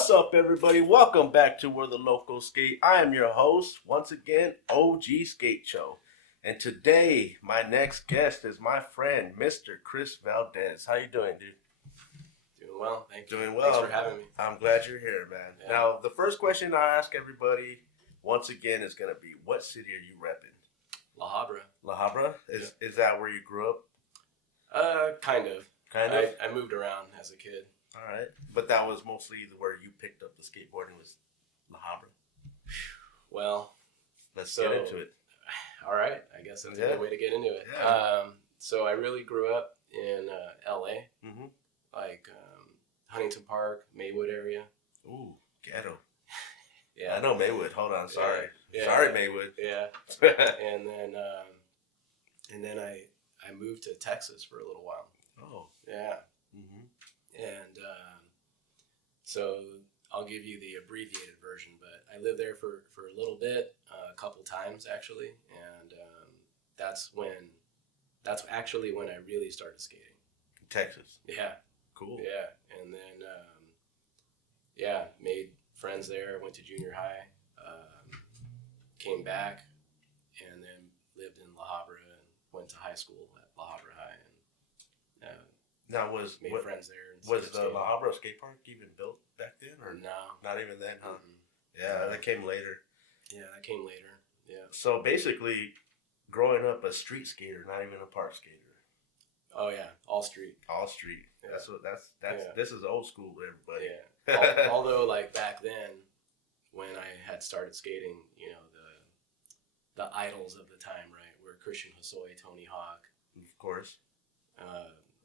What's up, everybody? Welcome back to Where the Locals Skate. I am your host, once again, OG Skate Show. And today, my next guest is my friend, Mr. Kris Valdez. How you doing, dude? Doing well, thank you. Doing well. Thanks for having me. I'm glad you're here, man. Yeah. Now, the first question I ask everybody, once again, is going to be, what city are you repping? La Habra. La Habra? Is that where you grew up? Kind of. Kind of? I moved around as a kid. All right. But that was mostly where you picked up the skateboarding was La Habra. Well, Let's get into it. All right. I guess that's a good way to get into it. Yeah. So I really grew up in L.A., Mm-hmm. like Huntington Park, Maywood area. Ooh, ghetto. Yeah. I know Maywood. Hold on. Sorry. Yeah. Sorry, Maywood. Yeah. and then I moved to Texas for a little while. Oh. Yeah. Mm-hmm. And so I'll give you the abbreviated version, but I lived there for a little bit, a couple times actually, and that's actually when I really started skating. Texas. Yeah. Cool. Yeah, and then made friends there. Went to junior high, came back, and then lived in La Habra and went to high school at La Habra High, and Now, made friends there. And was the La Habra skate park even built back then, or no? not even then, huh? Mm-hmm. Yeah, No. that came later. Yeah, that came later. Yeah. So basically, growing up a street skater, not even a park skater. Oh yeah, all street. All street. Yeah. That's Yeah. This is old school to everybody. Yeah. Although, like back then, when I had started skating, you know, the idols of the time, right, were Christian Hosoi, Tony Hawk, Of course.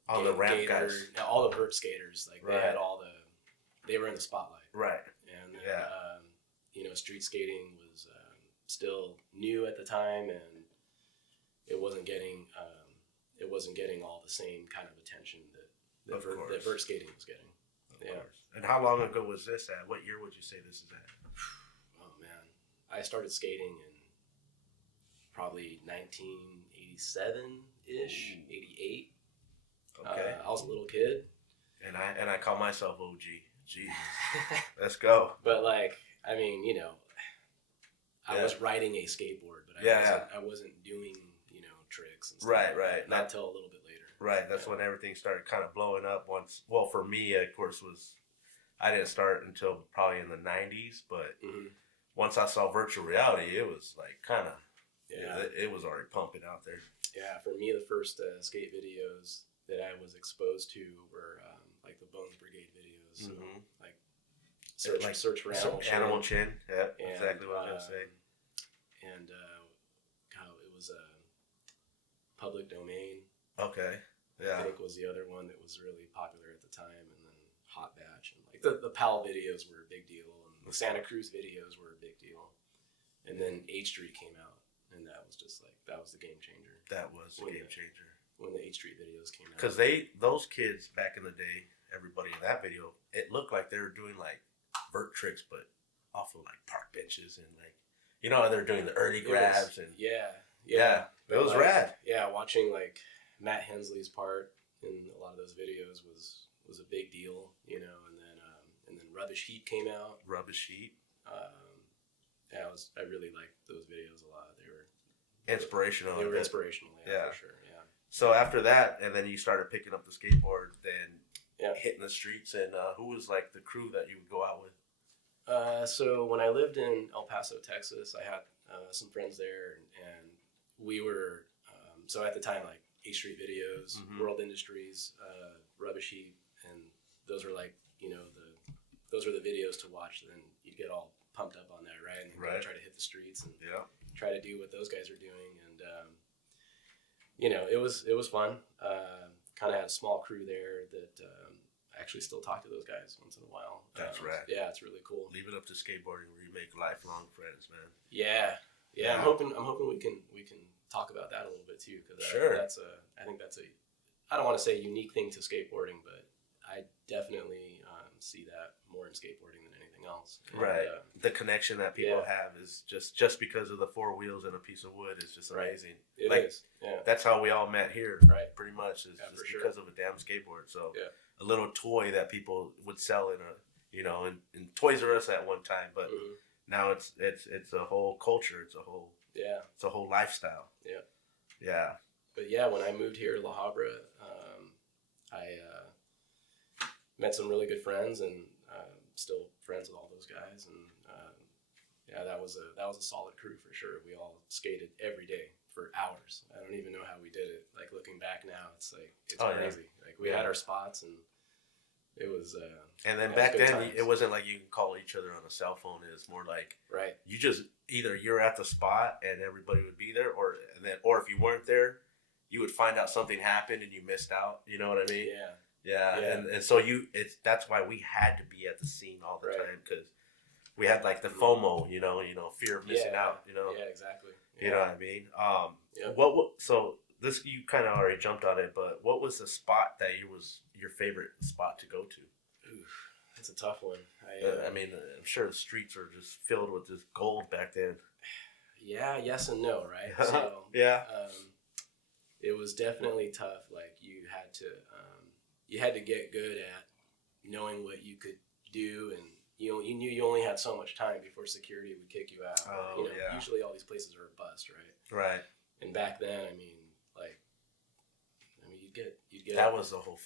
all the ramp guys. all the vert skaters, like Right. they had they were in the spotlight, Right. and then, Yeah. you know, street skating was still new at the time, and it wasn't getting all the same kind of attention that vert skating was getting. Of course. And how long ago was this at? What year would you say this is at? Oh man, I started skating in probably 1987-ish, 88. Okay. I was a little kid. And I call myself OG. Jesus. Let's go. But like, I mean, you know, I Yeah. was riding a skateboard, but I wasn't doing, you know, tricks and stuff. Right. Not until a little bit later. Right. That's when everything started kind of blowing up once. Well, for me, of course, I didn't start until probably in the 90s, but Mm-hmm. once I saw virtual reality, it was like kind of, Yeah. it was already pumping out there. Yeah. For me, the first skate videos that I was exposed to were like the Bones Brigade videos. So, Mhm. like search for Animal Chin. Yeah, And, exactly what I was going to say. And it was Public Domain. Okay. I Yeah. think was the other one that was really popular at the time, and then Hot Batch, and like the PAL videos were a big deal, and the Santa Cruz videos were a big deal, and then H Street came out, and that was just like that was the game changer. That was a When game changer. When the H Street videos came out, Because those kids back in the day, everybody in that video, it looked like they were doing like vert tricks, but off of like park benches and like, you know, they're doing the early grabs and yeah, it was like, rad. Yeah, watching like Matt Hensley's part in a lot of those videos was a big deal, you know, and then Rubbish Heap came out. Rubbish Heap. Yeah, I really liked those videos a lot. They were Inspirational. inspirational, yeah, for sure, yeah. So after that, and then you started picking up the skateboard, then hitting the streets, and who was like the crew that you would go out with? So when I lived in El Paso, Texas, I had some friends there, and we were, so at the time, like H Street Videos, Mhm. World Industries, Rubbish Heap, and those were like, you know, those were the videos to watch. Then you'd get all pumped up on that, right? And then try to hit the streets and try to do what those guys are doing, and you know, it was fun. Kind of had a small crew there that I actually still talk to those guys once in a while. That's rad. Yeah, it's really cool. Leave it up to skateboarding where you make lifelong friends, man. Yeah. I'm hoping we can talk about that a little bit too, because I think that's a I don't want to say unique thing to skateboarding, but I definitely see that more in skateboarding than anything else. And, right. The connection that people have is just because of the four wheels and a piece of wood is just amazing. It is. Yeah. That's how we all met here. Right. Pretty much is just sure. because of a damn skateboard. So a little toy that people would sell you know, in Toys R Us at one time, but now it's a whole culture. It's a whole lifestyle. Yeah. Yeah. But yeah, when I moved here to La Habra, I met some really good friends, and still friends with all those guys, and yeah, that was a solid crew for sure. We all skated every day for hours. I don't even know how we did it. Like looking back now, it's crazy. Yeah. Like we had our spots, and it was. And then back then, it wasn't like you can call each other on a cell phone. It was more like you just either you're at the spot and everybody would be there, or if you weren't there, you would find out something happened and you missed out. You know what I mean? Yeah. And so that's why we had to be at the scene all the time, because we had like the FOMO, you know, fear of missing out. You know? Yeah, exactly. You know what I mean? So this, you kind of already jumped on it, but what was the spot that was your favorite spot to go to? Oof, that's a tough one. I mean, I'm sure the streets were just filled with this gold back then. Yeah, yes and no, right? So, it was definitely tough. Like you had to get good at knowing what you could do, and you knew you only had so much time before security would kick you out. Usually all these places are a bust, right? Right. And back then, you'd get that was the whole.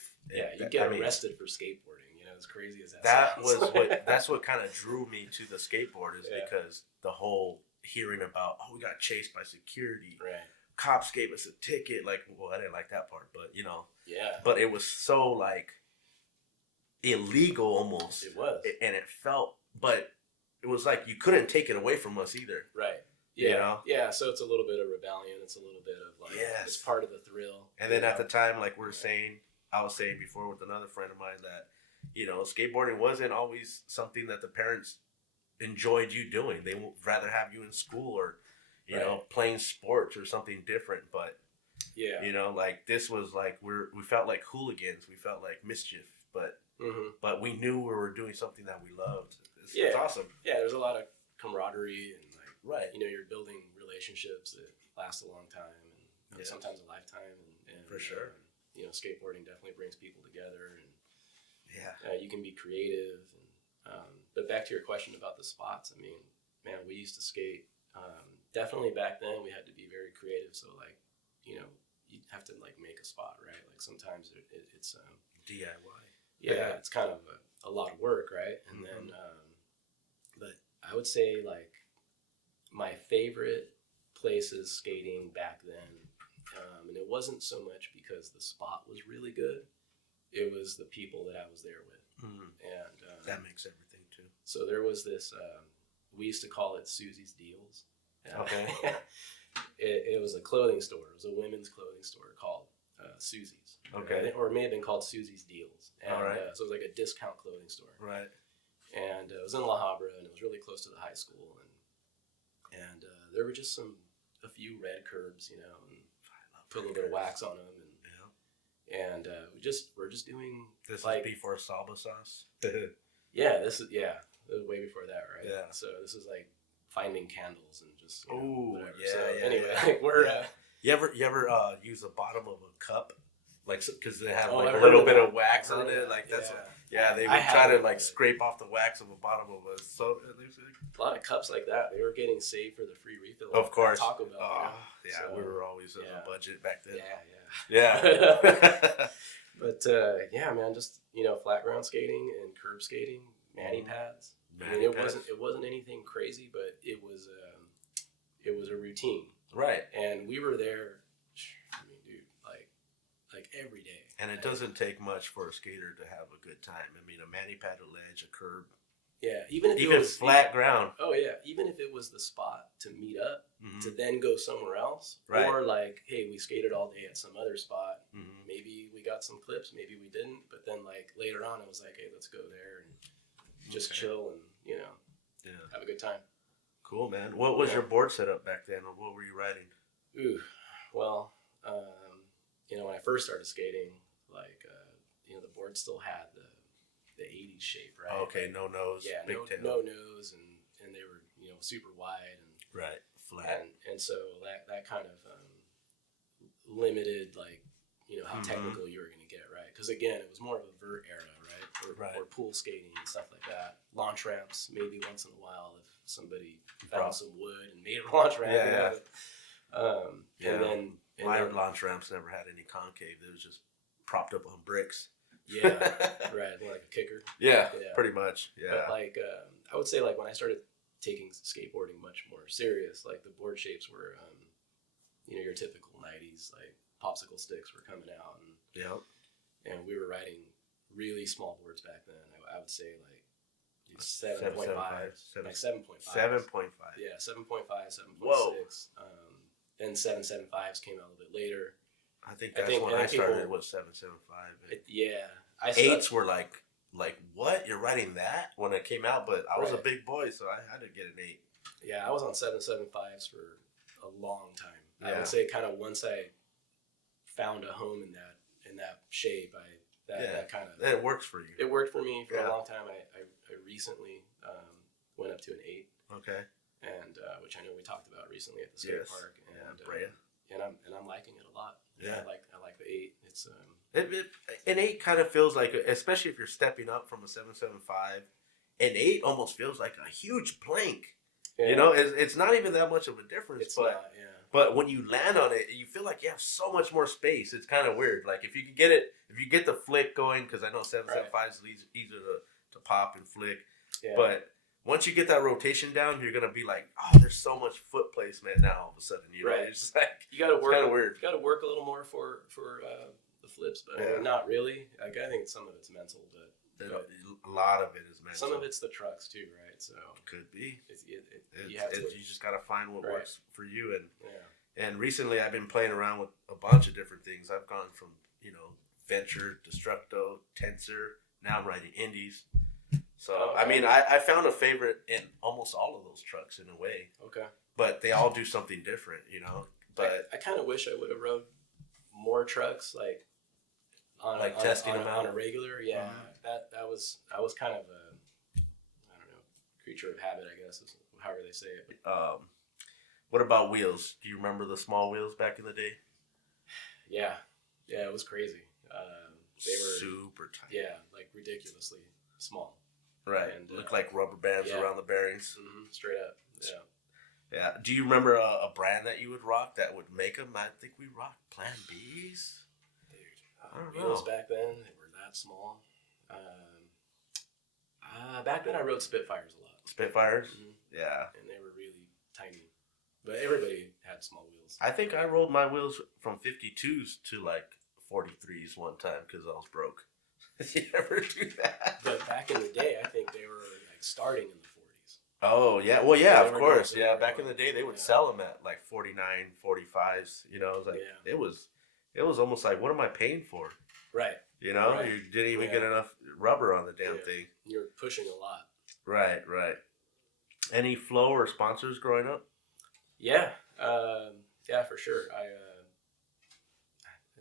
You'd get arrested for skateboarding. You know, as crazy as that's what kind of drew me to the skateboard, is because the whole hearing about, we got chased by security. Right. Cops gave us a ticket. Like, well, I didn't like that part, but you know. Yeah. But it was so like illegal almost. It was. And it felt, but it was like you couldn't take it away from us either. Right. Yeah. You know? Yeah. So it's a little bit of rebellion. It's a little bit of like, it's part of the thrill. And then at the time, like I was saying before with another friend of mine, that, you know, skateboarding wasn't always something that the parents enjoyed you doing. They would rather have you in school or, you know, playing sports or something different. But, you know, like this was like, we felt like hooligans. We felt like mischief, but we knew we were doing something that we loved. It's awesome. Yeah, there's a lot of camaraderie, and like, you know, you're building relationships that last a long time, and sometimes a lifetime. And for sure. You know, skateboarding definitely brings people together, and you can be creative. And but back to your question about the spots, I mean, man, we used to skate. Definitely back then, we had to be very creative. So like, you know, you have to like make a spot, right? Like sometimes it's DIY. Yeah, it's kind of a lot of work, right? And then, but I would say like my favorite places skating back then, and it wasn't so much because the spot was really good. It was the people that I was there with. And that makes everything too. So there was this, we used to call it Susie's Deals. Okay. It was a clothing store. It was a women's clothing store called Susie's. Okay. Or it may have been called Susie's Deals. And, all right. So it was like a discount clothing store. Right. And it was in La Habra, and it was really close to the high school. And there were just a few red curbs, you know, and put a little bit of wax on them. And we're just doing this like is before Salsa sauce. It was way before that, right? Yeah. So this is like finding candles and just whatever. Anyway, we're you ever use the bottom of a cup, like, because they have like a little bit of wax on it, like that's they would try to like scrape off the wax of the bottom of a soda. A lot of cups like that, they were getting saved for the free refill. Of course. Taco Bell. So, we were always in a budget back then. Yeah. But man, just, you know, flat ground skating and curb skating, mani pads. I mean, it wasn't anything crazy, but it was a routine. Right. And we were there, I mean, dude, like every day. And it doesn't take much for a skater to have a good time. I mean, a mani pad, a ledge, a curb. Yeah, even if it was flat ground. Oh yeah, even if it was the spot to meet up, to then go somewhere else, or like, hey, we skated all day at some other spot. Maybe we got some clips, maybe we didn't. But then like later on, it was like, hey, let's go there and just chill and, you know, have a good time. Cool, man. What was your board setup back then, or what were you riding? Ooh, well, you know, when I first started skating, like, you know, the board still had the 80s shape, right? Okay, no nose, big tail. No nose, and they were, you know, super wide and flat, and so that kind of limited, like, you know, how technical you were going to get, right? Because again, it was more of a vert era, right? or pool skating and stuff like that. Launch ramps, maybe once in a while if somebody found some wood and made a launch ramp. And then my launch ramps never had any concave. It was just propped up on bricks. Yeah, right. I think like a kicker. Yeah, pretty much. Yeah. But like, I would say like when I started taking skateboarding much more serious, like the board shapes were, your typical 90s, like popsicle sticks were coming out. And we were riding really small boards back then. I would say like 7.5. Like 7.5. 7.5. Yeah, 7.5, 7.6. Then 7.75s came out a little bit later. I think when I started was 7.75. I 8s were like what? You're writing that when it came out? But I was a big boy, so I had to get an 8. Yeah, I was on 7.75s for a long time. I would say kind of once I found a home in that shape, that kind of it works for you. It worked for me for a long time. I recently went up to an 8. Okay. And which I know we talked about recently at the skate park. And I'm liking it a lot. Yeah, I like the 8. It's an 8 kind of feels like, especially if you're stepping up from a 7.75, an 8 almost feels like a huge plank. Yeah. You know, it's not even that much of a difference. But when you land on it, you feel like you have so much more space. It's kind of weird. Like if you get the flick going, because I know 7.75 is easier to pop and flick. Yeah. But once you get that rotation down, you're gonna be like, oh, there's so much foot placement now. All of a sudden, you know, it's just like you got to work. Kind of weird. You got to work a little more for the flips, but I mean, not really. Like I think some of it's mental, but a lot of it is mental. Some of it's the trucks too, right? So could be. You just gotta find what works for you. And recently, I've been playing around with a bunch of different things. I've gone from Venture, Destructo, Tensor. Now I'm riding Indies. So, I mean, I found a favorite in almost all of those trucks in a way. Okay. But they all do something different, But I kind of wish I would have rode more trucks, like testing them out on a regular. Yeah, that was kind of a, I don't know, creature of habit, I guess, is however they say it. What about wheels? Do you remember the small wheels back in the day? Yeah, it was crazy. They were super tight. Yeah, like ridiculously small. Right. And looked like rubber bands around the bearings. Mm-hmm. Straight up. Yeah. Yeah. Do you remember a brand that you would rock that would make them? I think we rocked Plan Bs. Dude, I don't know. Wheels back then, they were that small. Back then, I rode Spitfires a lot. Spitfires? Mm-hmm. Yeah. And they were really tiny. But everybody had small wheels. I think I rolled my wheels from 52s to like 43s one time because I was broke. Did you ever do that? But back in the day, I think they were like starting in the 40s. Oh, yeah. Well, yeah, of course. Yeah, back in the day, they would sell them at like 49, 45s. It was like, it was almost like, what am I paying for? Right. You didn't even get enough rubber on the damn thing. You're pushing a lot. Right. Any flow or sponsors growing up? Yeah. Yeah, for sure. I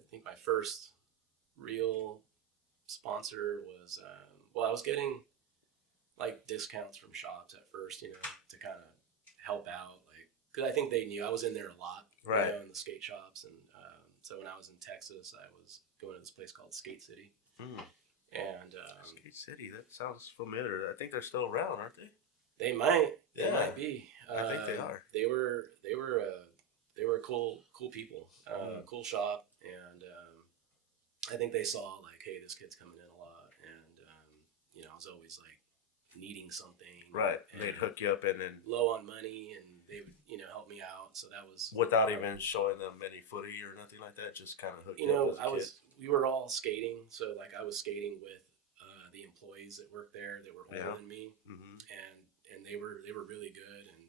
think my first real sponsor was I was getting like discounts from shops at first, to kind of help out, like because I think they knew I was in there a lot, right? In the skate shops, and so when I was in Texas, I was going to this place called Skate City, and Skate City. That sounds familiar. I think they're still around, aren't they? They might. They might be. I think they are. They were cool people, cool shop, and I think they saw like, hey, this kid's coming in a lot, and I was always like needing something. Right. They'd hook you up and then low on money, and they would help me out. So that was without even showing them any footy or nothing like that. Just kind of hook you up. We were all skating, so like I was skating with the employees that worked there that were older than me, and they were really good, and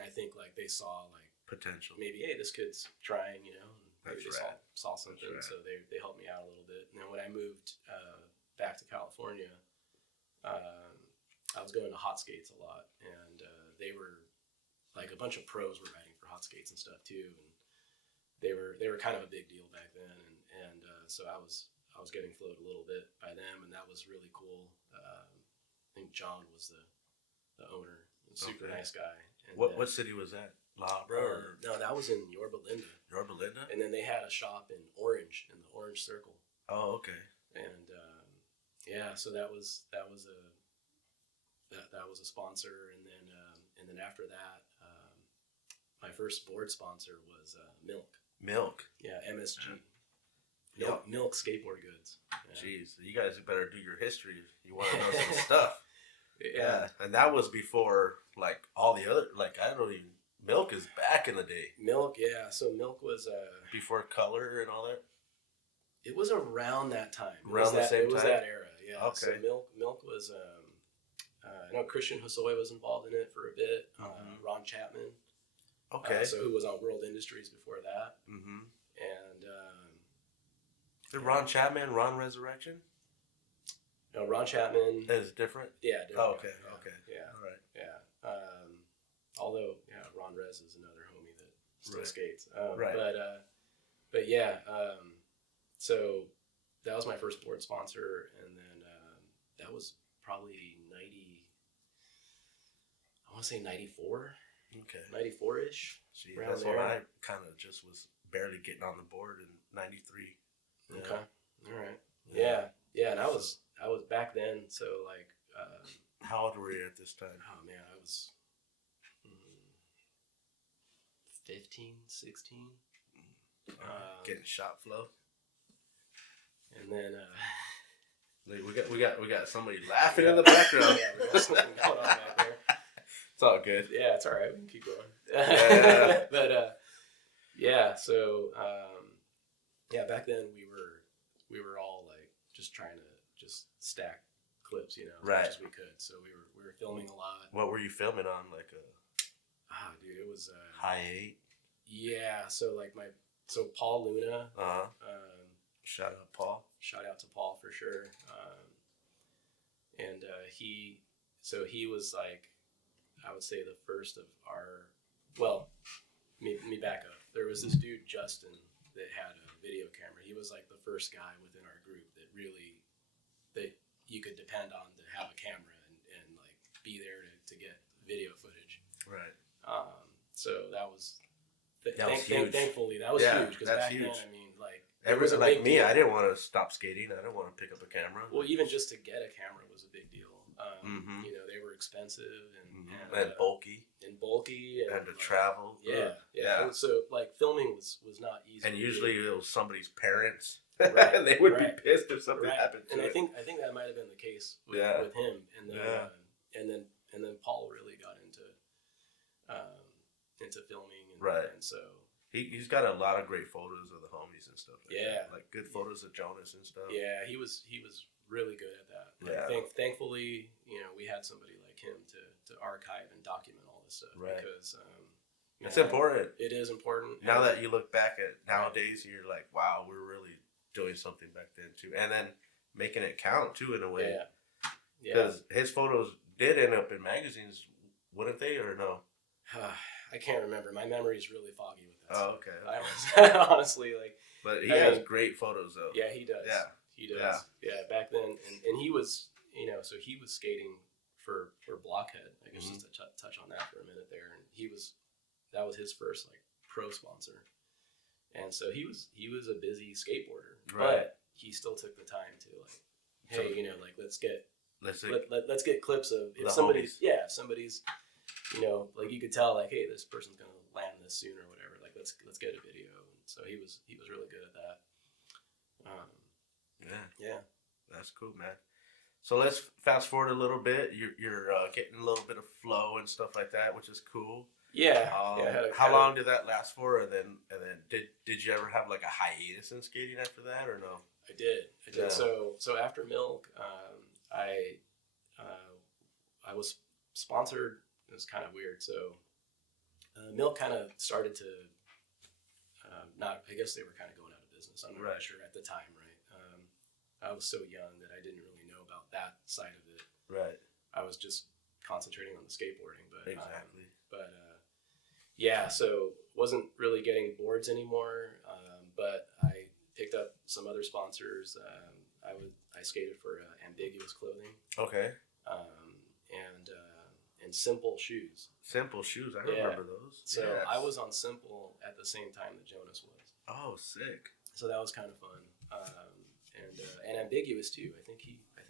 I think like they saw like potential. Maybe, hey, this kid's trying, and maybe they saw something, so they helped me out a little bit. And then when I moved back to California, I was going to hot skates a lot, and they were like a bunch of pros were riding for hot skates and stuff too, and they were kind of a big deal back then, and so I was getting flowed a little bit by them, and that was really cool. I think John was the owner, super nice guy. And what city was that? La Habra? No, that was in Yorba Linda. Yorba Linda? And then they had a shop in Orange, in the Orange Circle. Oh, okay. And Yeah, so that was a sponsor, and then after that, my first board sponsor was Milk. Milk. Yeah, MSG. Yeah. Milk skateboard goods. Yeah. Jeez, you guys better do your history if you want to know some stuff. Yeah, and that was before like all the other I don't even. Milk is back in the day. Milk, yeah. So Milk was before color and all that. It was around that time. Around the same time. It was that era. Yeah. Okay. So Milk was. I know Christian Hosoi was involved in it for a bit. Ron Chapman. Okay. So who was on World Industries before that. Mm-hmm. And. Ron Chapman, Ron Resurrection. No, Ron Chapman is different. Yeah. Different. Oh, okay. Yeah, okay. Yeah. All right. Yeah. Although, Ron Rez is another homie that still skates. Right. But yeah. So that was my first board sponsor, and then that was probably 94. Okay. 94-ish. See, that's when I kind of just was barely getting on the board in 93. Yeah. Okay. All right. Yeah. And I was back then, so like. How old were you at this time? Oh man, I was 15, 16. Getting shot flow. And then we got somebody laughing in the background. Yeah, we got something going on back there. It's all good. Yeah, it's all right. We can keep going. Yeah. But so back then we were all like just trying to just stack clips, as much as we could. So we were filming a lot. What were you filming on? Like a dude, it was high 8. Yeah, so Paul Luna. Shout out Paul. Shout out to Paul for sure. And he was like, I would say the first of our. Well, let me back up. There was this dude Justin that had a video camera. He was like the first guy within our group that you could depend on to have a camera and like be there to get video footage. Right. So that was huge. Thankfully, that was huge because back huge. then, I mean, like everyone like me, deal. I didn't want to stop skating. I didn't want to pick up a camera. Well, even just to get a camera was a big deal. They were expensive and bulky. And to travel. Yeah. So like filming was not easy. And usually it was somebody's parents. Right. And they would be pissed if something happened to it. And I think that might have been the case with him. And then Paul really got into filming. And so he's got a lot of great photos of the homies and stuff. Like good photos of Jonas and stuff. Yeah, he was really good at that. Like, thankfully, we had somebody like him to archive and document all this stuff because it's important. It is important. Now that you look back at nowadays, you're like, wow, we're really doing something back then too, and then making it count too in a way. Because his photos did end up in magazines, wouldn't they, or no? I can't remember. My memory's really foggy with that. Oh, okay. I was honestly like. But he has great photos though. Yeah, he does. He does. Yeah, back then, and he was, so he was skating for Blockhead. I guess just to touch on that for a minute there, and that was his first like pro sponsor, and so he was a busy skateboarder, but he still took the time to like, hey, like let's get clips of if somebody's like you could tell like, hey, this person's gonna land this soon or whatever, like let's get a video. And so he was really good at that. Yeah, that's cool, man. So let's fast forward a little bit. You're getting a little bit of flow and stuff like that, which is cool. Yeah. How long did that last for? And then did you ever have like a hiatus in skating after that, or no? I did. Yeah. So after Milk, I was sponsored. It was kind of weird. So Milk kind of started to I guess they were kind of going out of business. I'm not really sure at the time, right? I was so young that I didn't really know about that side of it. Right. I was just concentrating on the skateboarding, but exactly. So wasn't really getting boards anymore. But I picked up some other sponsors. I skated for Ambiguous Clothing. Okay. And Simple Shoes. Simple Shoes, I remember those. So I was on Simple at the same time that Jonas was. Oh, sick. So that was kind of fun. And Ambiguous too. I think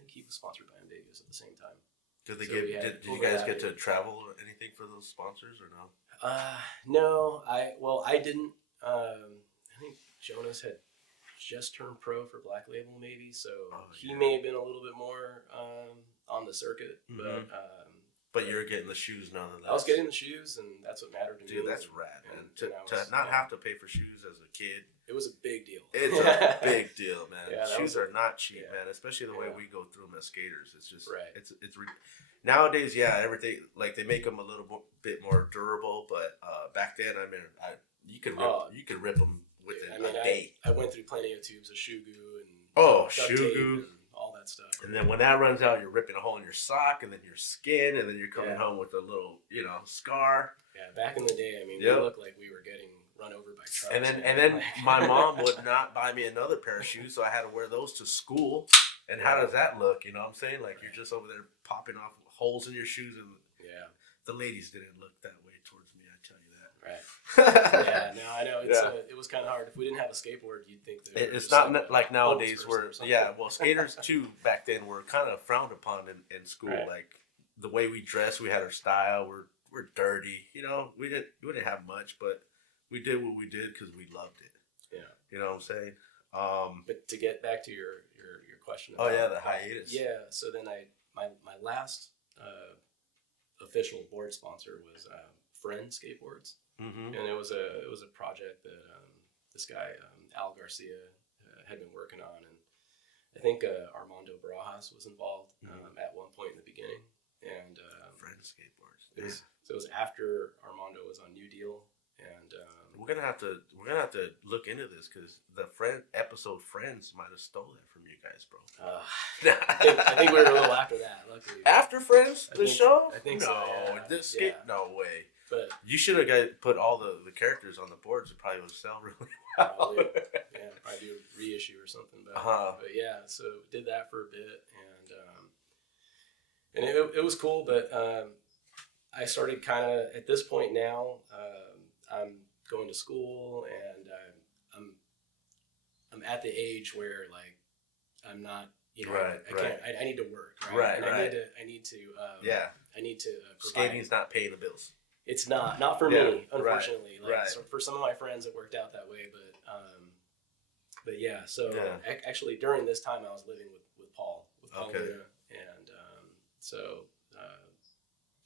think he was sponsored by Vegas at the same time. Did they did you guys get to travel or anything for those sponsors or no? No, I didn't. I think Jonas had just turned pro for Black Label, maybe, so he may have been a little bit more on the circuit, but you're getting the shoes nonetheless. I was getting the shoes, and that's what mattered to me. Dude, that's rad, man. To not have to pay for shoes as a kid. It was a big deal. It's a big deal, man. Yeah, shoes are not cheap, man. Especially the way we go through them as skaters. It's just right. It's nowadays, everything like they make them a little bit more durable. But back then, I mean, you could rip them within a day. I went through plenty of tubes of shoe goo and shoe goo. All that stuff. And then when that runs out, you're ripping a hole in your sock, and then your skin, and then you're coming home with a little, scar. Yeah, back in the day, I mean, we looked like we were getting run over by trucks. And then my mom would not buy me another pair of shoes, so I had to wear those to school. And how does that look? You know what I'm saying? Like you're just over there popping off holes in your shoes, and the ladies didn't look that way towards me. I tell you that. Right. No, I know. It was kind of hard. If we didn't have a skateboard, you'd think that it's not like nowadays where skaters too back then were kind of frowned upon in school. Right. Like the way we dress, we had our style. We're dirty. We didn't have much, but we did what we did because we loved it. Yeah. You know what I'm saying? But to get back to your question. The hiatus. Yeah. So then my last official board sponsor was Friend Skateboards. And it was a project that this guy Al Garcia had been working on, and I think Armando Barajas was involved at one point in the beginning. And Friend Skateboards. So it was after Armando was on New Deal, and we're gonna have to look into this because the episode Friends might have stole that from you guys, bro. I think we were a little after that. Luckily, after Friends, show. I think so. Yeah. No way. But you should have put all the characters on the boards. It probably would sell really well. Probably do a reissue or something. But yeah, so did that for a bit, and it was cool. But I started kind of at this point now. I'm going to school, and I'm at the age where like I'm not. I need to work. Right. And I need to. Skating's not paying the bills. It's not for me, unfortunately. So for some of my friends, it worked out that way, but yeah. So actually, during this time, I was living with Paul, Luna, and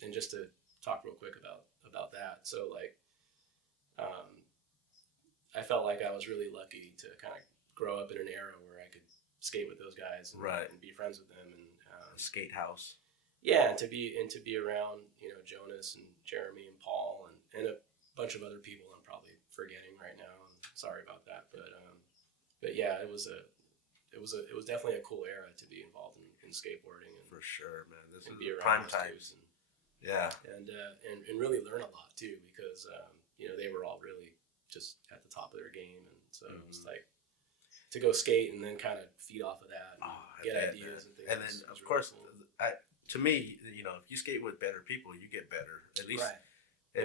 and just to talk real quick about that. So like, I felt like I was really lucky to kind of grow up in an era where I could skate with those guys and be friends with them, and skate house. Yeah, and to be around, Jonas and Jeremy and Paul and a bunch of other people I'm probably forgetting right now. I'm sorry about that, but yeah, it was definitely a cool era to be involved in skateboarding. And for sure, man. This is prime times. And really learn a lot too, because they were all really just at the top of their game, and so it's like to go skate and then kind of feed off of that and get ideas and things. And then of course, cool. To me, if you skate with better people, you get better. At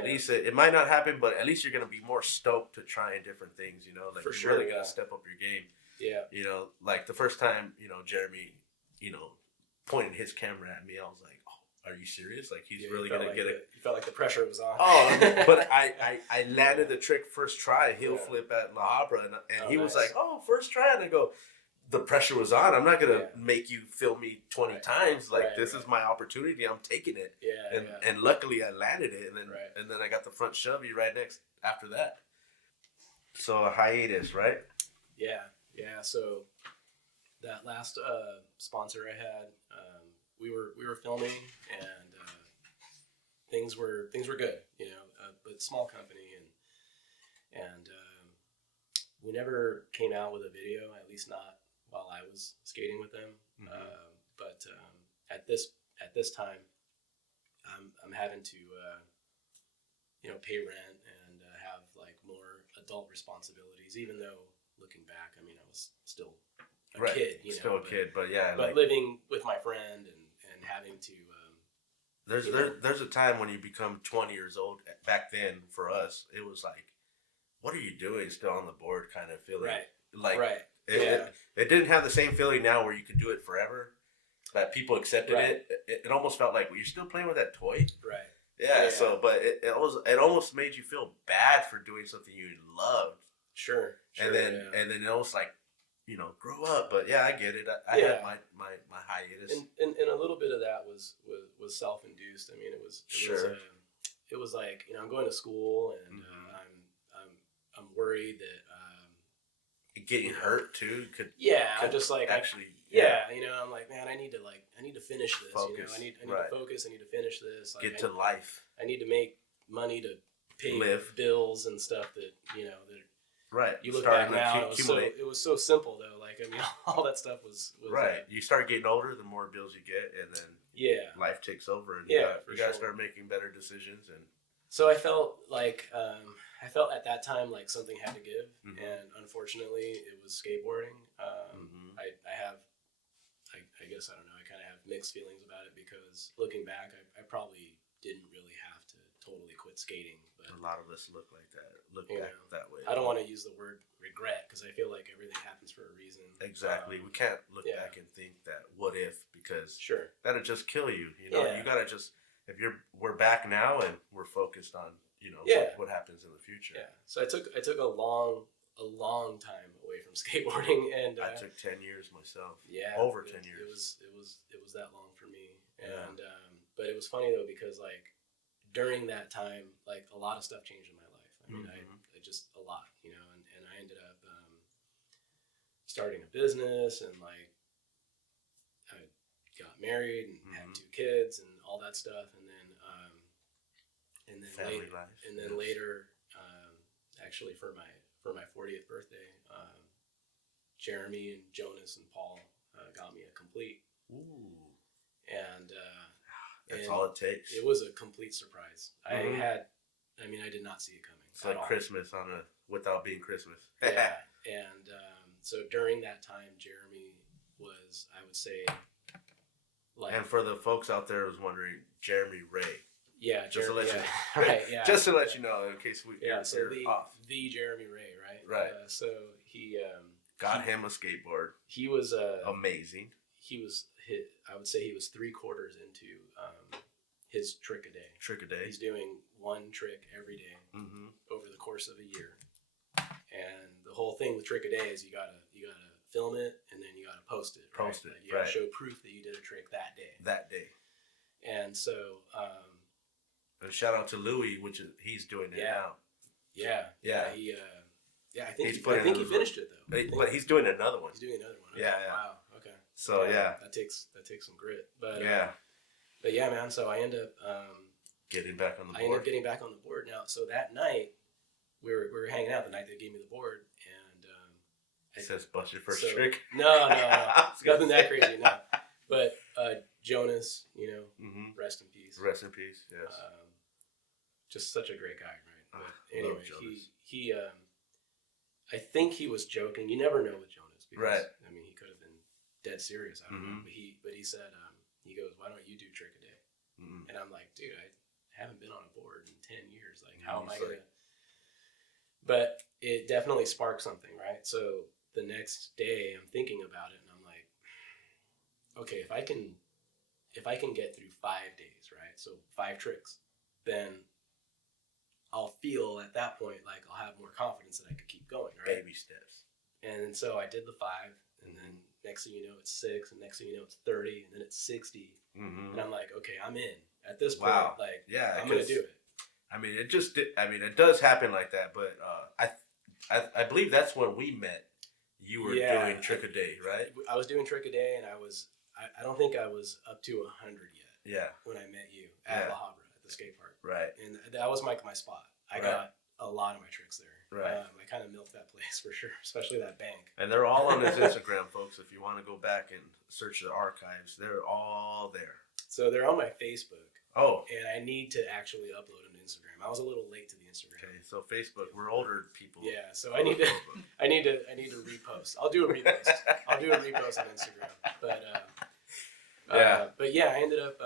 least it might not happen, but at least you're gonna be more stoked to trying different things. Like for you're sure, really gonna step up your game. Yeah. Like the first time, Jeremy, pointed his camera at me, I was like, "Oh, are you serious? Like he's really gonna get it?" You felt like the pressure was on. Oh, but I landed the trick first try, heel flip at Habra, and he was like, "Oh, first try," and I go, the pressure was on. I'm not gonna make you film me 20 times. Like this is my opportunity. I'm taking it. And luckily I landed it, and then I got the front shovey right next after that. So a hiatus, right? Yeah. So that last sponsor I had, we were filming, and things were good, but small company, and we never came out with a video, at least not while I was skating with them. But at this time, I'm having to pay rent and have like more adult responsibilities. Even though looking back, I mean, I was still a kid. Still a kid, but yeah. But living with my friend and having to. There's a time when you become 20 years old. Back then, for us, it was like, what are you doing still on the board kind of feeling. It didn't have the same feeling now where you could do it forever. that people accepted it almost felt like, well, you're still playing with that toy. Right. Yeah. So, but it almost made you feel bad for doing something you loved. Sure. And then it almost like, you know, grow up. But yeah, I get it. I had my hiatus. And a little bit of that was self-induced. I mean, it was like, you know, I'm going to school and I'm worried that getting hurt too could I'm just like actually you know, I'm like, man, I need to finish this. Focus. You know, I need to focus. I need to finish this. Like, get to life. I need to make money to pay bills and stuff that, you know, that. Right. You look back now, it was so simple though. Like, I mean, all that stuff was right. You start getting older, the more bills you get, and then life takes over, and you gotta start making better decisions. And so I felt like at that time like something had to give, and unfortunately, it was skateboarding. I guess I don't know. I kind of have mixed feelings about it because looking back, I probably didn't really have to totally quit skating. But a lot of us look like that. Look back that way. I don't want to use the word regret because I feel like everything happens for a reason. Exactly. We can't look back and think that what if, because sure, that'll just kill you. You know, you gotta just, we're back now and we're focused on, you know, what happens in the future. Yeah. So I took a long time away from skateboarding, and I took 10 years myself. Yeah. Over 10 years. It was that long for me. And but it was funny though because like during that time, like a lot of stuff changed in my life. I mean, I just a lot, you know, and I ended up starting a business, and like I got married and had 2 kids and all that stuff, and then family life. And then later, actually for my 40th birthday, Jeremy and Jonas and Paul got me a complete. Ooh. And that's all it takes. It was a complete surprise. I did not see it coming. It's like Christmas without being Christmas. Yeah. And so during that time, Jeremy was, I would say, like. And for the folks out there who's wondering, Jeremy Ray. Yeah, just to let you know. Right, yeah. Just to let you know, in case we so the Jeremy Ray, right? Right. So he got him a skateboard. He was amazing. I would say he was 3/4 into his trick a day. He's doing 1 trick every day over the course of a year. And the whole thing with trick a day is you gotta film it and then you gotta post it. Right? You gotta show proof that you did a trick that day. And so and shout out to Louis, he's doing it now. Yeah. I think he finished it though. But he's doing another one. He's doing another one. Okay. Yeah. Wow. Okay. So that takes some grit. But but yeah, man. So I end up getting back on the board. I ended up getting back on the board now. So that night we were hanging out the night they gave me the board, and it says bust your first trick. No, nothing that crazy. No, but Jonas, you know, rest in peace. Rest in peace. Yes. Just such a great guy, right? But anyway, he I think he was joking. You never know with Jonas because I mean he could have been dead serious. I don't know. But he said he goes, "Why don't you do trick a day?" And I'm like, dude, I haven't been on a board in 10 years. Like, how am I gonna? But it definitely sparked something, right? So the next day, I'm thinking about it, and I'm like, okay, if I can get through 5 days, right? So 5 tricks, then I'll feel at that point like I'll have more confidence that I could keep going, right? Baby steps. And so I did the 5, and then next thing you know, it's 6, and next thing you know, it's 30, and then it's 60, and I'm like, okay, I'm in at this point. Wow. Like, yeah, I'm gonna do it. I mean, it does happen like that, but I believe that's when we met. You were doing trick a day, right? I was doing trick a day, and I don't think I was up to 100 yet. Yeah. When I met you at La Habra at the skate park. Right. And that was my spot. I got a lot of my tricks there. Right. I kind of milked that place for sure, especially that bank. And they're all on his Instagram, folks. If you want to go back and search the archives, they're all there. So they're on my Facebook. Oh. And I need to actually upload them to Instagram. I was a little late to the Instagram. Okay, so Facebook, we're older people. Yeah, so I need to repost. I'll do a repost. I'll do a repost on Instagram. But but yeah, I ended up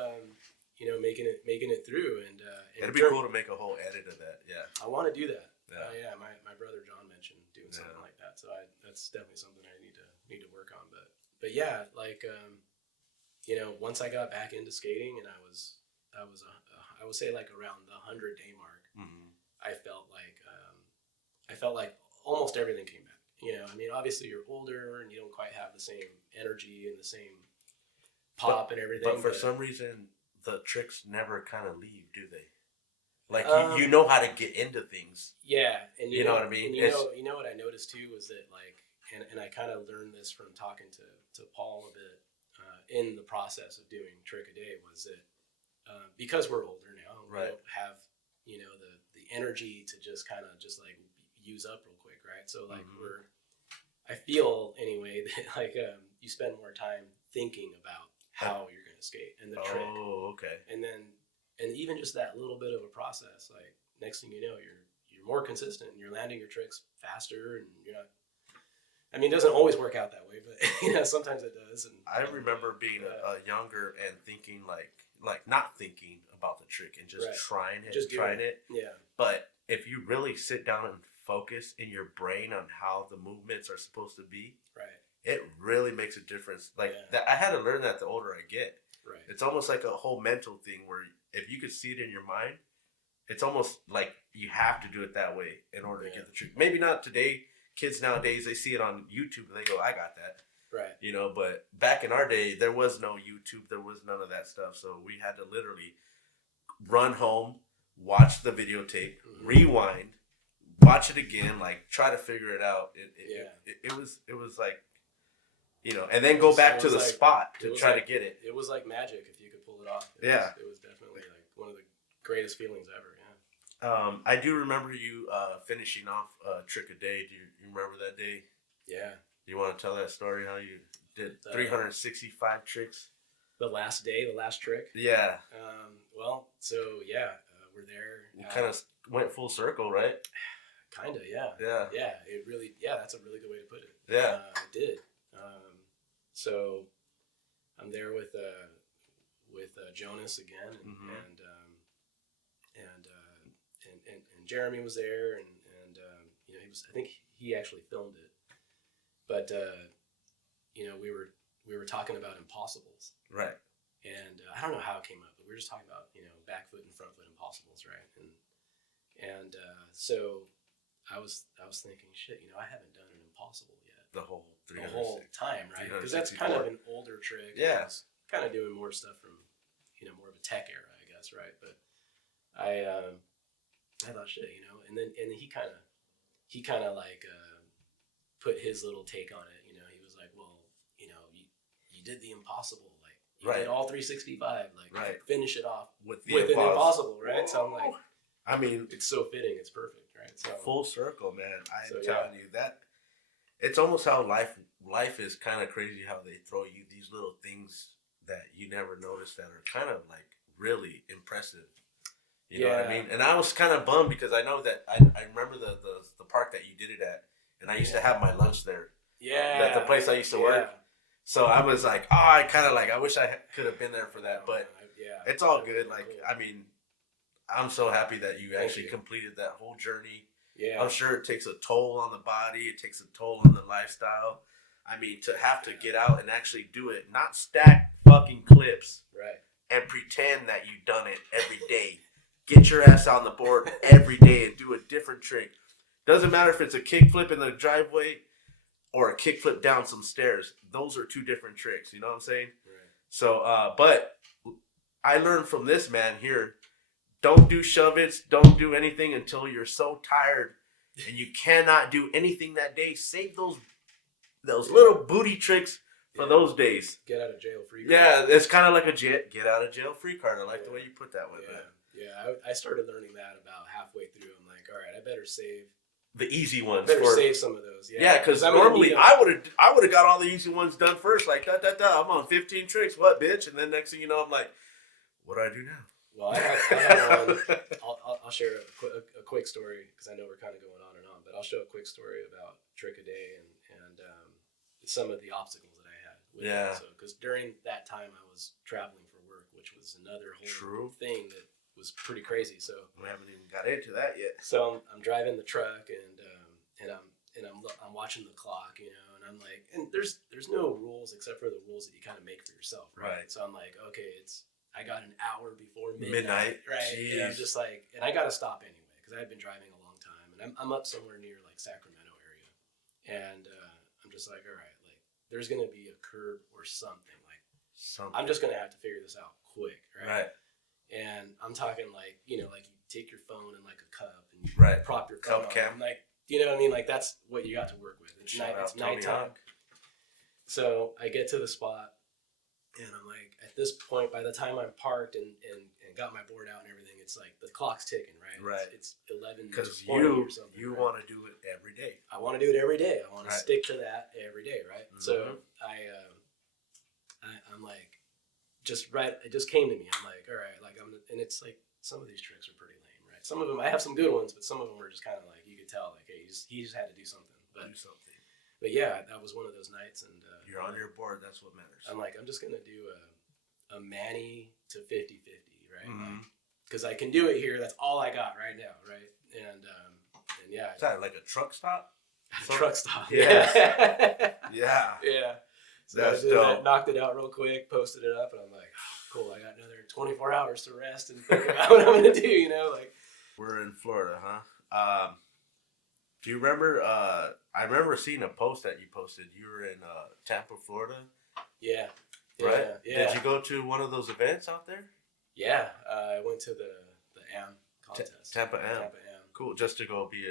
making it through, and it'd be cool to make a whole edit of that. Yeah, I want to do that. Yeah, my brother John mentioned doing something like that, so that's definitely something I need to work on. But yeah, like once I got back into skating and I would say like around the 100-day mark, mm-hmm. I felt like almost everything came back. I mean, obviously you're older and you don't quite have the same energy and the same pop and everything. But for some reason, the tricks never kind of leave, do they? Like you know how to get into things. Yeah, and you know what I mean. And you know what I noticed too was that like, and I kind of learned this from talking to Paul a bit in the process of doing Trick a Day was that because we're older now, we don't have the energy to just kind of just like use up real quick, right? So like mm-hmm. I feel anyway that like you spend more time thinking about how you're going to skate and the trick. Oh, okay. And even just that little bit of a process, like next thing you know, you're more consistent and you're landing your tricks faster and you're not. I mean, it doesn't always work out that way, but sometimes it does. And I remember being younger and thinking like not thinking about the trick and just trying it. Yeah. But if you really sit down and focus in your brain on how the movements are supposed to be, it really makes a difference. Like that, I had to learn that the older I get. Right. It's almost like a whole mental thing where if you could see it in your mind, it's almost like you have to do it that way in order to get the trick. Maybe not today. Kids nowadays, they see it on YouTube and they go, I got that. Right. But back in our day, there was no YouTube. There was none of that stuff. So we had to literally run home, watch the videotape, mm-hmm. rewind, watch it again, like try to figure it out. It was like, and then go back to the spot to try to get it. It was like magic if you could pull it off. It was definitely like one of the greatest feelings ever. Yeah. I do remember you finishing off Trick a Day. Do you remember that day? Yeah. Do you want to tell that story? How you did 365 tricks? The last day, the last trick. Yeah. We're there. You kind of went full circle, right? Kinda, yeah. Yeah. Yeah. It really. Yeah, that's a really good way to put it. Yeah. It did. So I'm there with Jonas again, mm-hmm. and Jeremy was there, and he was. I think he actually filmed it, but we were talking about impossibles, right? And I don't know how it came up, but we were just talking about back foot and front foot impossibles, right? And so I was thinking, shit, I haven't done an impossible yet. The whole time, right? Because that's kind of an older trick. Yeah. I was kind of doing more stuff from, more of a tech era, I guess, right? But I thought, shit, and then he kind of like put his little take on it. He was like, well, you did the impossible, like you did all 365, like finish it off with an impossible, right? Whoa. So I'm like, I mean, it's so fitting, it's perfect, right? So full circle, man. I'm telling you that. It's almost how life is kind of crazy how they throw you these little things that you never noticed that are kind of like really impressive. You know what I mean? And I was kind of bummed because I know that I remember the park that you did it at, and I used to have my lunch there. Yeah. At the place I used to work. So I was like, I wish I could have been there for that, but it's all good. Like, I mean, I'm so happy that you actually completed that whole journey. Yeah. I'm sure it takes a toll on the body. It takes a toll on the lifestyle. I mean, to have to get out and actually do it, not stack fucking clips. Right. And pretend that you've done it every day. Get your ass on the board every day and do a different trick. Doesn't matter if it's a kickflip in the driveway or a kickflip down some stairs. Those are two different tricks. You know what I'm saying? Right. So, but I learned from this man here, don't do shove-its. Don't do anything until you're so tired and you cannot do anything that day. Save those little booty tricks for those days. Get out of jail free card. Yeah, it's kind of like a get out of jail free card. I like the way you put that one. Yeah, I started learning that about halfway through. I'm like, all right, I better save the easy ones. Save some of those. Yeah, because normally I would have got all the easy ones done first. Like I'm on 15 tricks. What, bitch? And then next thing you know, I'm like, what do I do now? Well, I have one. I'll share a quick story because I know we're kind of going on and on, but I'll show a quick story about Trick a Day and some of the obstacles that I had. With it. So, because during that time I was traveling for work, which was another whole thing that was pretty crazy. So we haven't even got into that yet. So I'm driving the truck and and I'm watching the clock, you know, and I'm like, and there's no rules except for the rules that you kind of make for yourself, right? So I'm like, okay, I got an hour before midnight, right? Jeez. And I'm just like, and I got to stop anyway because I had been driving a long time, and I'm up somewhere near like Sacramento area, and I'm just like, all right, like there's gonna be a curb or something, like I'm just gonna have to figure this out quick, right? And I'm talking like, you know, like you take your phone in like a cup and you prop your phone on, like, you know what I mean? Like that's what you got to work with. It's nighttime. So I get to the spot, and I'm like, at this point, by the time I'm parked and got my board out and everything, it's like the clock's ticking, right? It's 11 because or something. You want to do it every day. I want to do it every day. I want to stick to that every day, right? Mm-hmm. So I'm like, it just came to me. I'm like, all right, like and it's like some of these tricks are pretty lame, right? Some of them I have some good ones, but some of them were just kind of like you could tell, like, hey, he just had to do something. But yeah, that was one of those nights, and you're on your board. That's what matters. I'm like, I'm just gonna do a Manny to 50-50, right? Because I can do it here. That's all I got right now, right? And yeah, is that like a truck stop? Truck stop. Yeah. Yeah. So that's I did dope. that, knocked it out real quick, posted it up, and I'm like, cool. I got another 24 hours to rest and think about what I'm gonna do. You know, like we're in Florida, huh? Do you remember? I remember seeing a post that you posted. You were in Tampa, Florida. Yeah. Right. Yeah. Did you go to one of those events out there? Yeah. I went to the AM contest. Tampa AM. Cool. Just to go be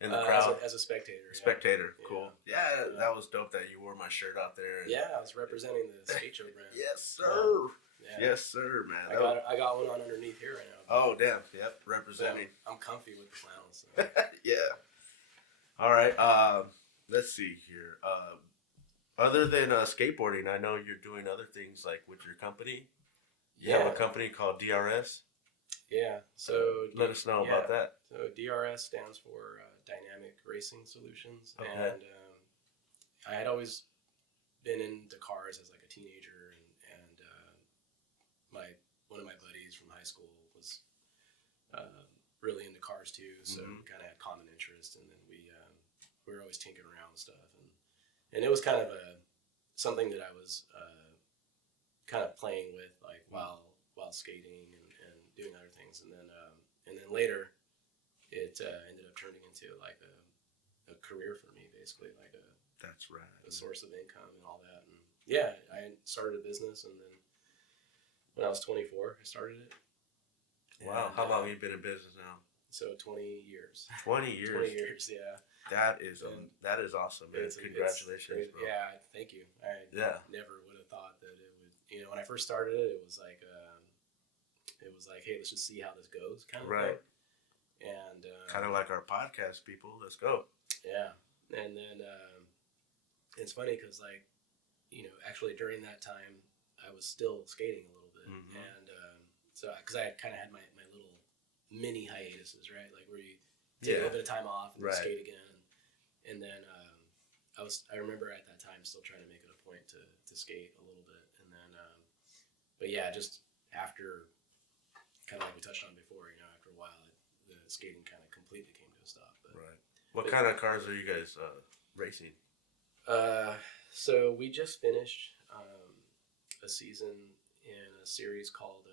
in the crowd as a spectator. Spectator. Yeah. Cool. Yeah, that was dope that you wore my shirt out there. Yeah, I was representing the skate show brand. Yes, sir. Yes, sir, man. I got one on underneath here right now. Oh, damn. Yep. Representing. So I'm comfy with the flannels. So. Yeah. All right. Let's see here. Other than skateboarding, I know you're doing other things like with your company. You have a company called DRS. Yeah. So let us know about that. So DRS stands for Dynamic Racing Solutions, okay. And I had always been into cars as like a teenager, and one of my buddies from high school was really into cars too, so we kind of had common interest, and then we were always tinkering around with stuff, and it was kind of something that I was kind of playing with, like while skating and doing other things, and then later it ended up turning into like a career for me, basically, like that's right, a source of income and all that. And yeah, I started a business, and then when I was 24, I started it. Wow. How long have you been in business now? So 20 years. 20 years. 20 years, yeah. That is awesome, man. Congratulations, bro. Yeah, thank you. I never would have thought that it would. You know, when I first started it, it was like, hey, let's just see how this goes, kind of thing. And kind of like our podcast, people. Let's go. Yeah, and then it's funny because, like, you know, actually during that time, I was still skating a little bit, and so because I kind of had my little mini hiatuses, right? Like where you take a little bit of time off and skate again, and then I remember at that time still trying to make it a point to skate a little bit, and then but yeah, just after, kind of like we touched on before, you know, after a while, the skating kind of completely came to a stop. But, what kind of cars are you guys racing? So we just finished a season in a series called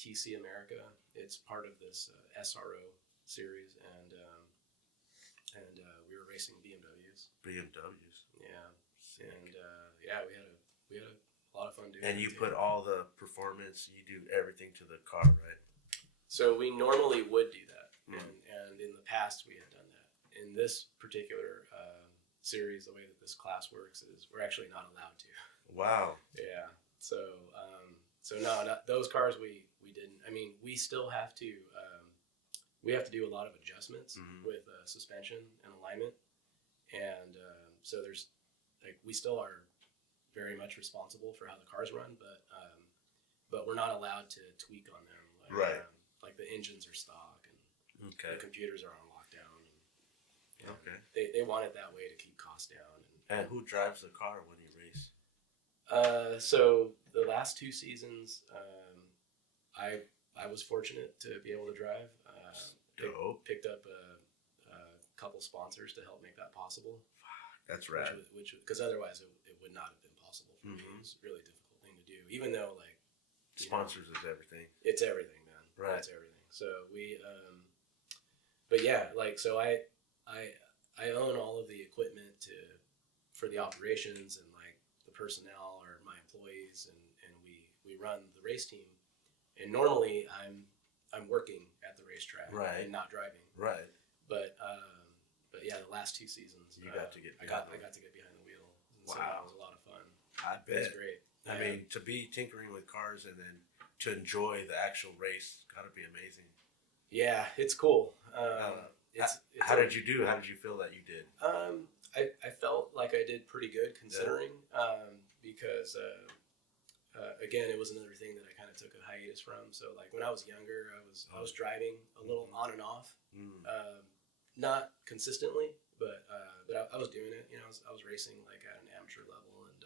TC America. It's part of this SRO series, and we were racing BMWs. Yeah, sick. And we had a lot of fun doing it. And you put all the performance, you do everything to the car, right? So we normally would do that, and in the past we had done that. In this particular series, the way that this class works is we're actually not allowed to. Wow. Yeah. So no, those cars we didn't. I mean, we still have to. We have to do a lot of adjustments with suspension and alignment, and so there's like we still are very much responsible for how the cars run, but we're not allowed to tweak on them. Like, like the engines are stock, and the computers are on lockdown. And, they want it that way to keep costs down. And who drives the car when you race? So the last 2 seasons, I was fortunate to be able to drive. Picked up a couple sponsors to help make that possible. That's rad. Which because otherwise it would not have been possible for me. It's a really difficult thing to do, even though like sponsors is everything. It's everything, man. Right. It's everything. So we, but yeah, like so I own all of the equipment for the operations and like the personnel or my employees, and we run the race team. And normally I'm working at the racetrack, right, and not driving, right. But yeah, the last 2 seasons I got to get behind the wheel. And wow, so that was a lot of fun. I bet. It was great. I mean, to be tinkering with cars and then to enjoy the actual race, gotta be amazing. Yeah, it's cool. How did you do? How did you feel that you did? I felt like I did pretty good considering, because again, it was another thing that I kind of took a hiatus from. So like when I was younger, I was driving a little on and off, not consistently, but I was doing it. You know, I was racing like at an amateur level, and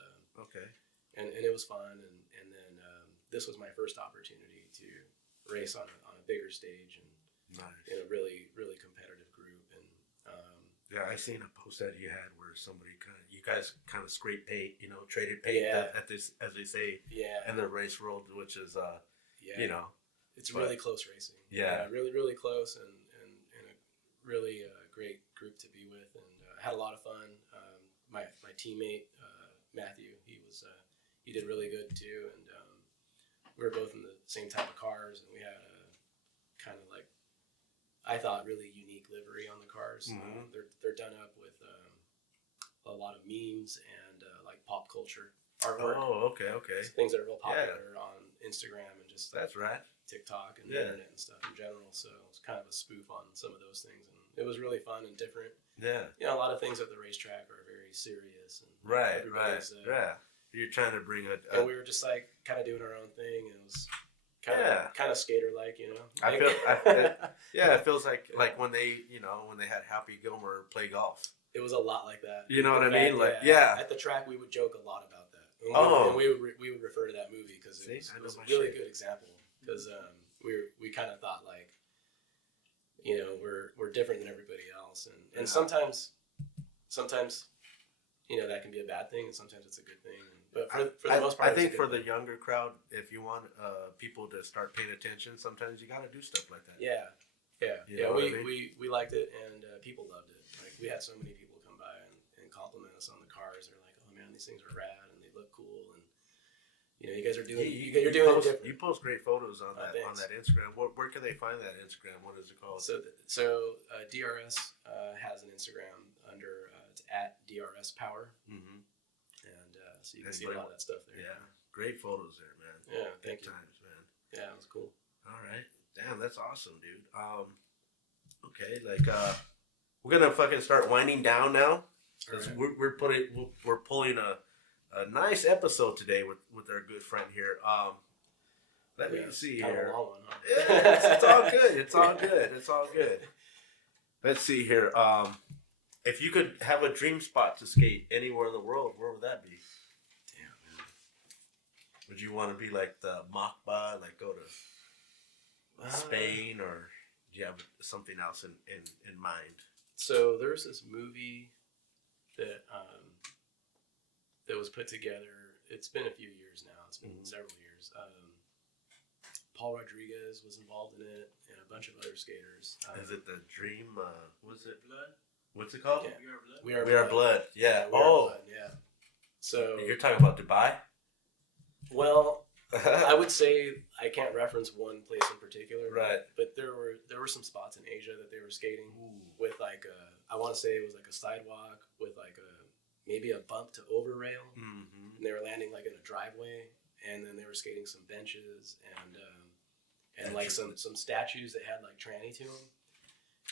and it was fun. And then this was my first opportunity to race on a bigger stage and in a really competitive group. And yeah, I seen a post that you had where you guys kind of scrape paint, you know, traded paint at this, as they say, in the race world, which is you know, it's really close racing. Really close, and a really great group to be with, and had a lot of fun. My teammate Matthew, he did really good too, and we were both in the same type of cars, and we had a kind of like, I thought, really unique livery on the cars. They're done up with a lot of memes and like pop culture artwork. Oh, okay. So things that are real popular on Instagram and just that's right, TikTok and the internet and stuff in general. So it's kind of a spoof on some of those things, and it was really fun and different. Yeah, you know, a lot of things at the racetrack are very serious, and right. You're trying to bring and we were just like kind of doing our own thing, and it was kind of skater like, you know. I feel it feels like when they had Happy Gilmore play golf. It was a lot like that. You know what I mean? Like at the track we would joke a lot about that. And we would refer to that movie because it was a really good example, because we kind of thought like, you know, we're different than everybody else, and sometimes you know that can be a bad thing, and sometimes it's a good thing. But for the most part, I think for the younger crowd, if you want people to start paying attention, sometimes you got to do stuff like that. Yeah. We liked it, and people loved it. Like we had so many people come by and compliment us on the cars. They're like, "Oh man, these things are rad, and they look cool." And you know, you guys are doing you're doing it different. You post great photos on that Instagram. Where can they find that Instagram? What is it called? So DRS has an Instagram under it's at DRS Power. And so you can see a lot of that stuff there. Yeah, great photos there, man. Yeah, thank you. Times, man. Yeah, it was cool. All right, damn, that's awesome, dude. Okay, like we're gonna fucking start winding down now. Right. We're pulling a nice episode today with our good friend here. Let me see here. A long one, huh? Yeah, it's all good. It's all good. Let's see here. If you could have a dream spot to skate anywhere in the world, where would that be? Damn, man. Would you want to be like the Makba, like go to Spain, or do you have something else in mind? So there's this movie that was put together. It's been a few years now. It's been several years. Paul Rodriguez was involved in it, and a bunch of other skaters. Is it the Dream? Was it Blood? What's it called? Yeah. We Are Blood. Yeah. We Are Blood, yeah. So you're talking about Dubai? Well, I would say I can't reference one place in particular, right? But there were some spots in Asia that they were skating with like I want to say it was like a sidewalk with like maybe a bump to over rail, and they were landing like in a driveway, and then they were skating some benches and like some statues that had like tranny to them.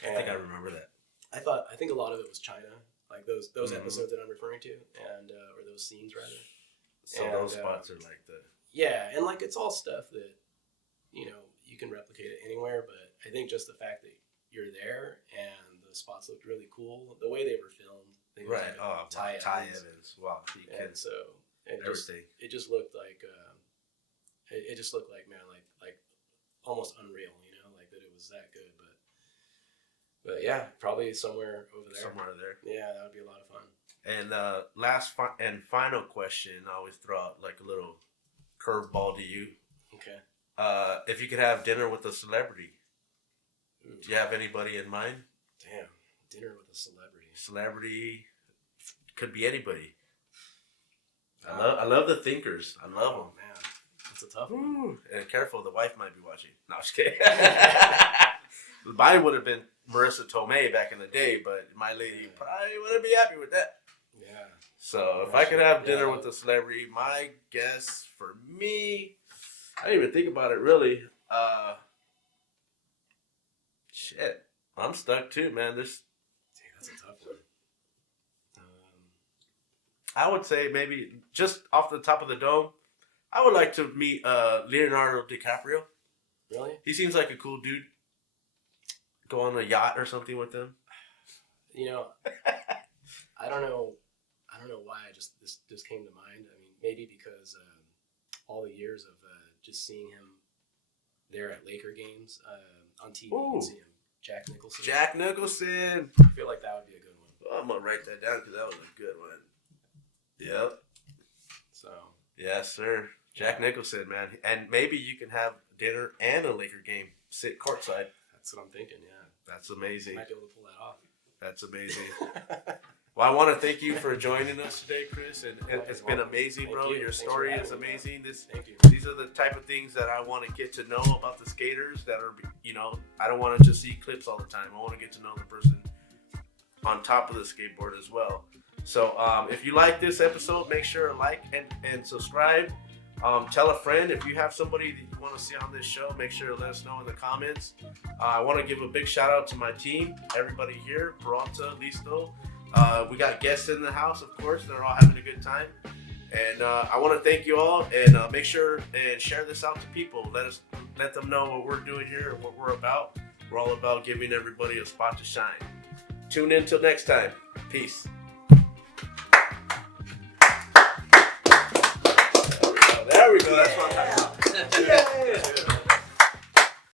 I think I remember that. I think a lot of it was China, like those episodes that I'm referring to, and or those scenes rather. So those spots are like the and like it's all stuff that you can replicate it anywhere, but I think just the fact that you're there and the spots looked really cool, the way they were filmed, right? Ty Evans, wow, and so everything. It just looked like it just looked like, man, like almost unreal, like that it was that good, But yeah, probably somewhere over there. Somewhere there. Yeah, that would be a lot of fun. And and final question, I always throw out like a little curveball to you. Okay. If you could have dinner with a celebrity, do you have anybody in mind? Damn, dinner with a celebrity. Celebrity could be anybody. I love the thinkers. I love them. Man, that's a tough one. And careful, the wife might be watching. No, I'm just kidding. Mine would have been Marissa Tomei back in the day, but my lady probably wouldn't be happy with that. Yeah. So if I could have dinner with a celebrity, my guess for me, I didn't even think about it really. Shit, I'm stuck too, man. Damn, that's a tough one. I would say maybe just off the top of the dome, I would like to meet Leonardo DiCaprio. Really? He seems like a cool dude. Go on a yacht or something with him. You know, I don't know why this just came to mind. I mean, maybe because all the years of just seeing him there at Laker games on TV, you can see him. Jack Nicholson. Jack Nicholson. I feel like that would be a good one. Well, I'm gonna write that down because that was a good one. Yep. So. Yes, sir. Jack Nicholson, man, and maybe you can have dinner and a Laker game. Sit courtside. That's what I'm thinking. Yeah. That's amazing. I might be able to pull that off. That's amazing. Well, I want to thank you for joining us today, Chris, and it's been amazing, bro. Your story is amazing. Thank you. These are the type of things that I want to get to know about the skaters that are, I don't want to just see clips all the time. I want to get to know the person on top of the skateboard as well. So if you like this episode, make sure to like and subscribe. Tell a friend. If you have somebody that you want to see on this show, make sure to let us know in the comments. I want to give a big shout out to my team, everybody here, Peralta, Listo. We got guests in the house, of course. They're all having a good time. And I want to thank you all, and make sure and share this out to people. Let them know what we're doing here and what we're about. We're all about giving everybody a spot to shine. Tune in till next time. Peace. There we go. That's what I'm talking about. Yeah.